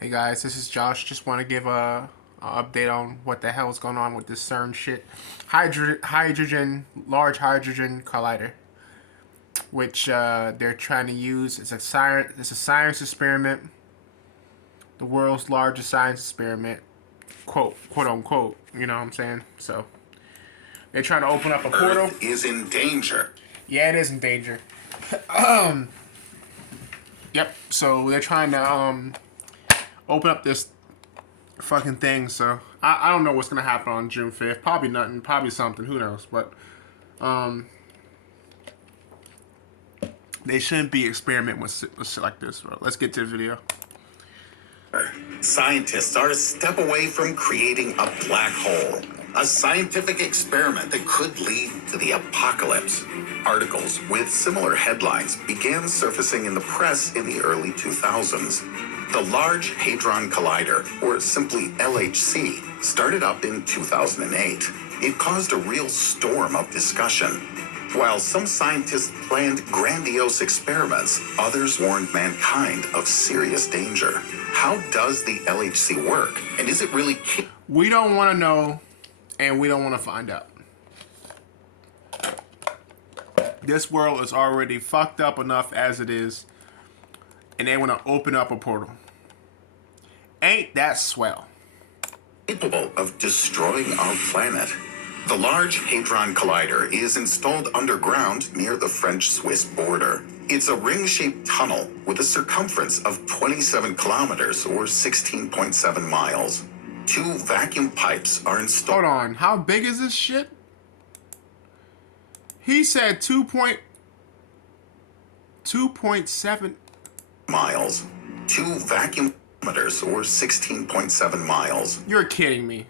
Hey guys, this is Josh. Just want to give a update on what the hell is going on with this CERN shit. Large Hydrogen Collider, which they're trying to use. It's a science experiment, the world's largest science experiment, quote unquote. You know what I'm saying? So they're trying to open up a portal. Earth is in danger. Yeah, it is in danger. Yep. So they're trying to open up this fucking thing. So I don't know what's gonna happen on June 5th. Probably nothing. Probably something. Who knows? But they shouldn't be experimenting with shit like this, bro. Let's get to the video. Scientists are a step away from creating a black hole, a scientific experiment that could lead to the apocalypse. Articles with similar headlines began surfacing in the press in the early 2000s. The Large Hadron Collider, or simply LHC, started up in 2008. It caused a real storm of discussion. While some scientists planned grandiose experiments, others warned mankind of serious danger. How does the LHC work? And is it really We don't want to know, and we don't want to find out. This world is already fucked up enough as it is, and they want to open up a portal. Ain't that swell? capable of destroying our planet? The Large Hadron Collider is installed underground near the French-Swiss border. It's a ring-shaped tunnel with a circumference of 27 kilometers or 16.7 miles. Two vacuum pipes are installed. Hold on, how big is this shit? He said 2.7 miles. Two vacuum kilometers or 16.7 miles. You're kidding me.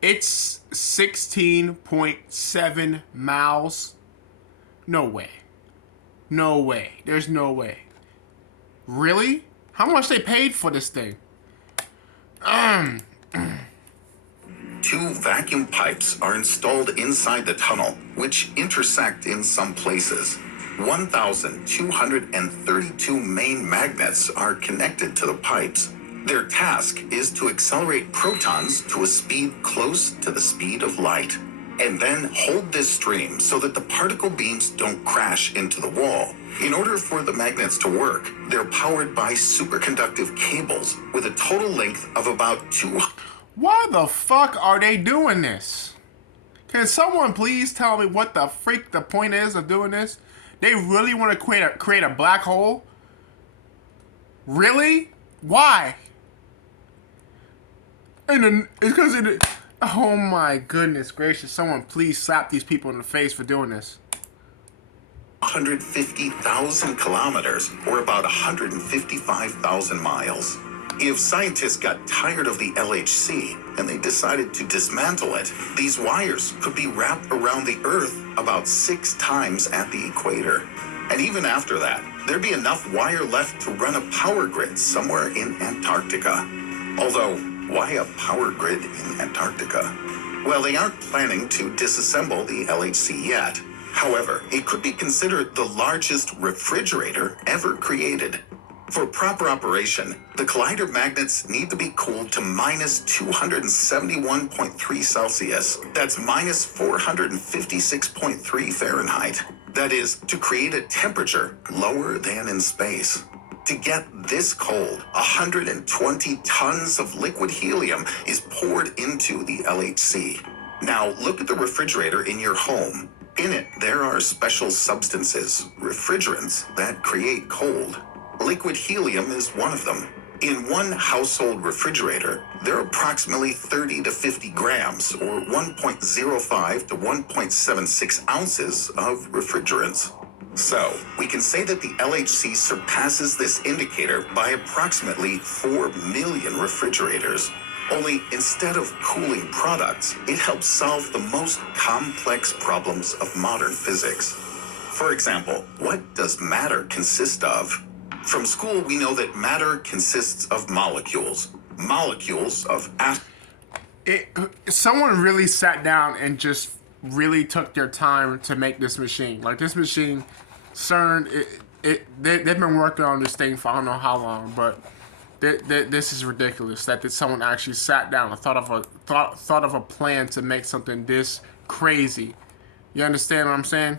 It's 16.7 miles. No way. No way. There's no way. Really? How much they paid for this thing? Two vacuum pipes are installed inside the tunnel, which intersect in some places. 1,232 main magnets are connected to the pipes. Their task is to accelerate protons to a speed close to the speed of light, and then hold this stream so that the particle beams don't crash into the wall. In order for the magnets to work, they're powered by superconductive cables with a total length of about 200. Why the fuck are they doing this? Can someone please tell me what the freak the point is of doing this? They really want to create a black hole? Really? Why? And it's because oh my goodness gracious! Someone please slap these people in the face for doing this. 150,000 kilometers, or about 155,000 miles. If scientists got tired of the LHC and they decided to dismantle it, these wires could be wrapped around the Earth about 6 times at the equator. And even after that, there'd be enough wire left to run a power grid somewhere in Antarctica. Although, why a power grid in Antarctica? Well, they aren't planning to disassemble the LHC yet. However, it could be considered the largest refrigerator ever created. For proper operation, the collider magnets need to be cooled to minus 271.3 Celsius. That's minus 456.3 Fahrenheit. That is, to create a temperature lower than in space. To get this cold, 120 tons of liquid helium is poured into the LHC. Now, look at the refrigerator in your home. In it, there are special substances, refrigerants, that create cold. Liquid helium is one of them. In one household refrigerator, there are approximately 30 to 50 grams, or 1.05 to 1.76 ounces of refrigerants. So, we can say that the LHC surpasses this indicator by approximately 4 million refrigerators. Only instead of cooling products, it helps solve the most complex problems of modern physics. For example, what does matter consist of? From school, we know that matter consists of molecules. Molecules of Someone really sat down and just really took their time to make this machine. Like this machine, CERN, they've been working on this thing for I don't know how long, but this is ridiculous that someone actually sat down and thought of a plan to make something this crazy. You understand what I'm saying?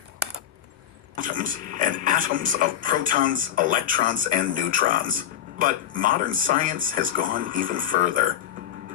Atoms and atoms of protons, electrons, and neutrons. But modern science has gone even further.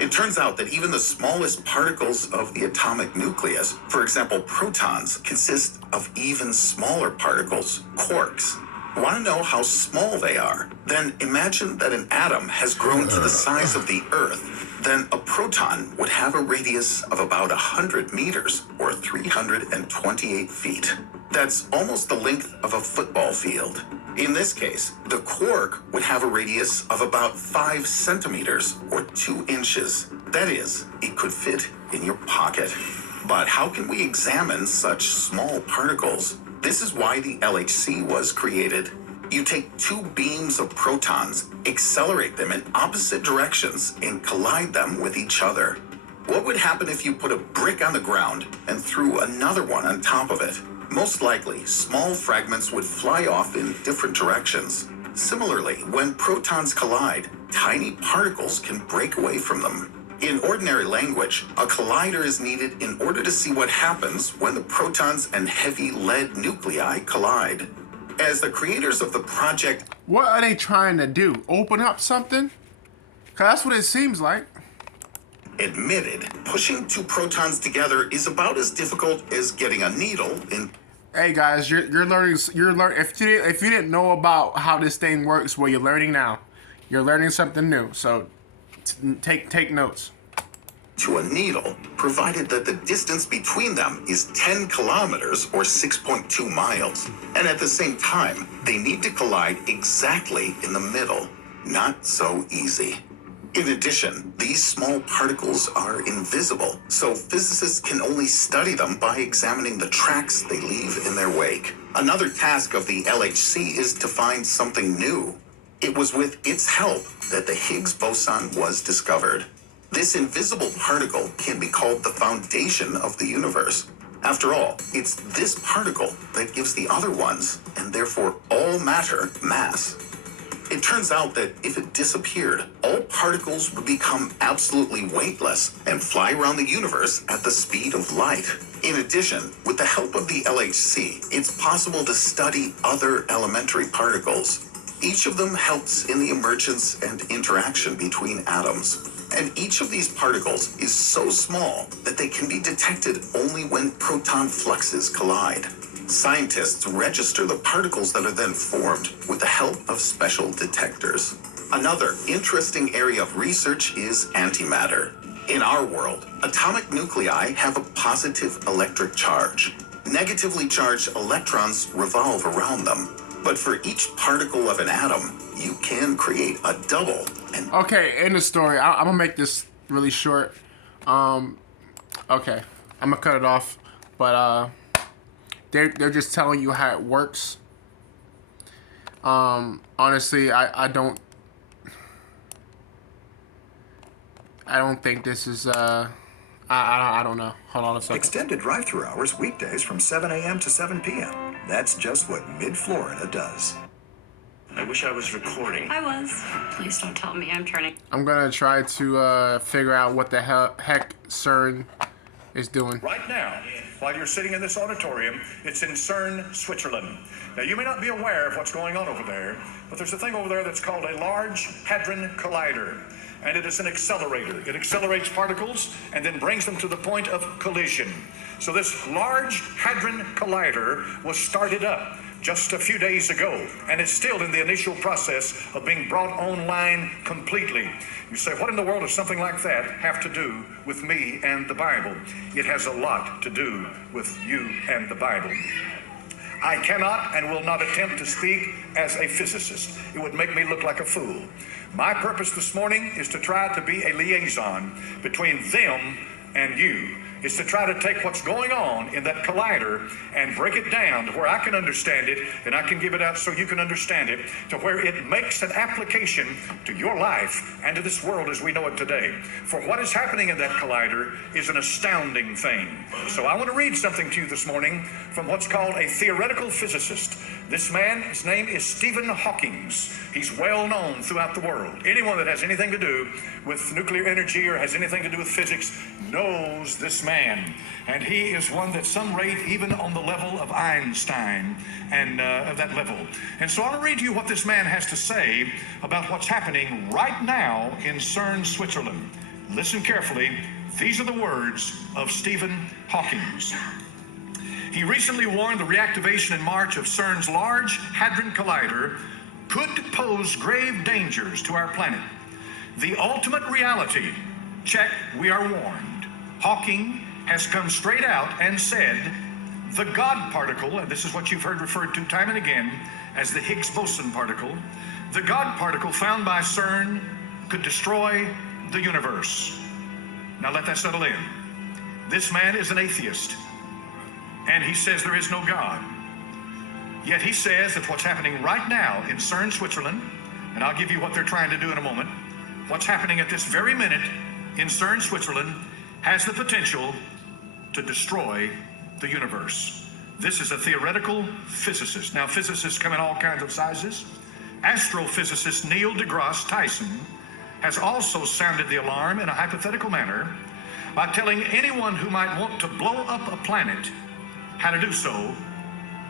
It turns out that even the smallest particles of the atomic nucleus, for example, protons, consist of even smaller particles, quarks. Want to know how small they are? Then imagine that an atom has grown to the size of the Earth. Then a proton would have a radius of about 100 meters, or 328 feet. That's almost the length of a football field. In this case, the quark would have a radius of about 5 centimeters, or 2 inches. That is, it could fit in your pocket. But how can we examine such small particles? This is why the LHC was created. You take 2 beams of protons, accelerate them in opposite directions, and collide them with each other. What would happen if you put a brick on the ground and threw another one on top of it? Most likely, small fragments would fly off in different directions. Similarly, when protons collide, tiny particles can break away from them. In ordinary language, a collider is needed in order to see what happens when the protons and heavy lead nuclei collide. As the creators of the project... What are they trying to do? Open up something? Because that's what it seems like. ...admitted, pushing 2 protons together is about as difficult as getting a needle in... Hey guys, you're learning. If you didn't know about how this thing works, well, you're learning now. You're learning something new. So take notes. ...to a needle, provided that the distance between them is 10 kilometers or 6.2 miles. And at the same time, they need to collide exactly in the middle. Not so easy. In addition, these small particles are invisible, so physicists can only study them by examining the tracks they leave in their wake. Another task of the LHC is to find something new. It was with its help that the Higgs boson was discovered. This invisible particle can be called the foundation of the universe. After all, it's this particle that gives the other ones, and therefore all matter, mass. It turns out that if it disappeared, all particles would become absolutely weightless and fly around the universe at the speed of light. In addition, with the help of the LHC, it's possible to study other elementary particles. Each of them helps in the emergence and interaction between atoms. And each of these particles is so small that they can be detected only when proton fluxes collide. Scientists register the particles that are then formed with the help of special detectors. Another interesting area of research is antimatter. In our world, atomic nuclei have a positive electric charge. Negatively charged electrons revolve around them. But for each particle of an atom, you can create a double. And okay, end of story. I'm gonna make this really short. Okay, I'm gonna cut it off. But they're just telling you how it works. Honestly, I don't think this is I don't know. Hold on a second. Extended drive-through hours weekdays from 7 a.m. to 7 p.m. That's just what Mid-Florida does. I wish I was recording. I was. Please don't tell me I'm turning. I'm gonna try to figure out what the heck CERN is doing. Right now, while you're sitting in this auditorium, it's in CERN, Switzerland. Now, you may not be aware of what's going on over there, but there's a thing over there that's called a Large Hadron Collider, and it is an accelerator. It accelerates particles and then brings them to the point of collision. So this Large Hadron Collider was started up just a few days ago, and it's still in the initial process of being brought online completely. You say, what in the world does something like that have to do with me and the Bible? It has a lot to do with you and the Bible. I cannot and will not attempt to speak as a physicist. It would make me look like a fool. My purpose this morning is to try to be a liaison between them and you. is to try to take what's going on in that collider and break it down to where I can understand it, and I can give it out so you can understand it, to where it makes an application to your life and to this world as we know it today. For what is happening in that collider is an astounding thing. So I want to read something to you this morning from what's called a theoretical physicist. This man, his name is Stephen Hawking. He's well known throughout the world. Anyone that has anything to do with nuclear energy or has anything to do with physics knows this man. And he is one that some rate even on the level of Einstein and of that level. And so I want to read to you what this man has to say about what's happening right now in CERN, Switzerland. Listen carefully. These are the words of Stephen Hawking. He recently warned the reactivation in March of CERN's Large Hadron Collider could pose grave dangers to our planet. The ultimate reality, check, we are warned. Hawking has come straight out and said the God particle, and this is what you've heard referred to time and again as the Higgs boson particle, the God particle found by CERN could destroy the universe. Now let that settle in. This man is an atheist, and he says there is no God. Yet he says that what's happening right now in CERN, Switzerland, and I'll give you what they're trying to do in a moment, what's happening at this very minute in CERN, Switzerland, has the potential to destroy the universe. This is a theoretical physicist. Now, physicists come in all kinds of sizes. Astrophysicist Neil deGrasse Tyson has also sounded the alarm in a hypothetical manner by telling anyone who might want to blow up a planet how to do so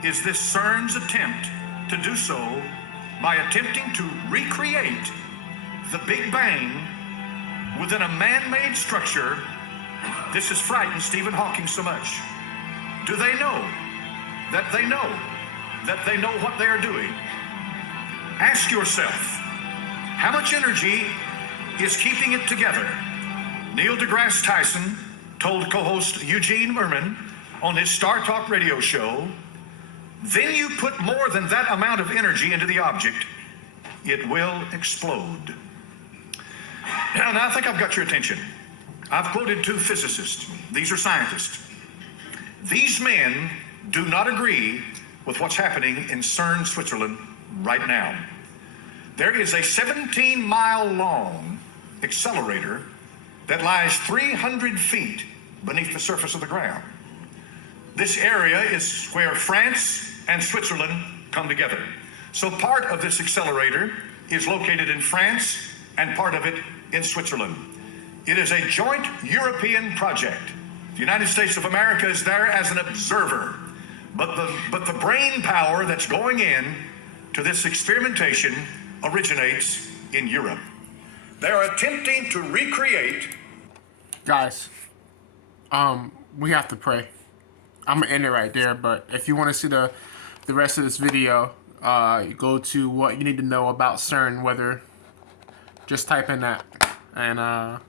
is this CERN's attempt to do so by attempting to recreate the Big Bang within a man-made structure. This has frightened Stephen Hawking so much. Do they know that they know that they know what they are doing? Ask yourself, how much energy is keeping it together? Neil deGrasse Tyson told co-host Eugene Merman on his Star Talk radio show, then you put more than that amount of energy into the object, it will explode. Now I think I've got your attention. I've quoted two physicists. These are scientists. These men do not agree with what's happening in CERN, Switzerland right now. There is a 17-mile-long accelerator that lies 300 feet beneath the surface of the ground. This area is where France and Switzerland come together. So part of this accelerator is located in France and part of it in Switzerland. It is a joint European project. The United States of America is there as an observer, but the brain power that's going in to this experimentation originates in Europe. They're attempting to recreate. Guys, we have to pray. I'm gonna end it right there, but if you want to see the rest of this video, go to what you need to know about CERN weather. Just type in that, and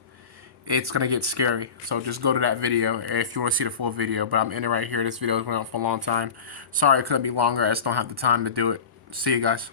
it's gonna get scary. So just go to that video if you want to see the full video. But I'm ending it right here. This video has went on for a long time. Sorry it couldn't be longer. I just don't have the time to do it. See you guys.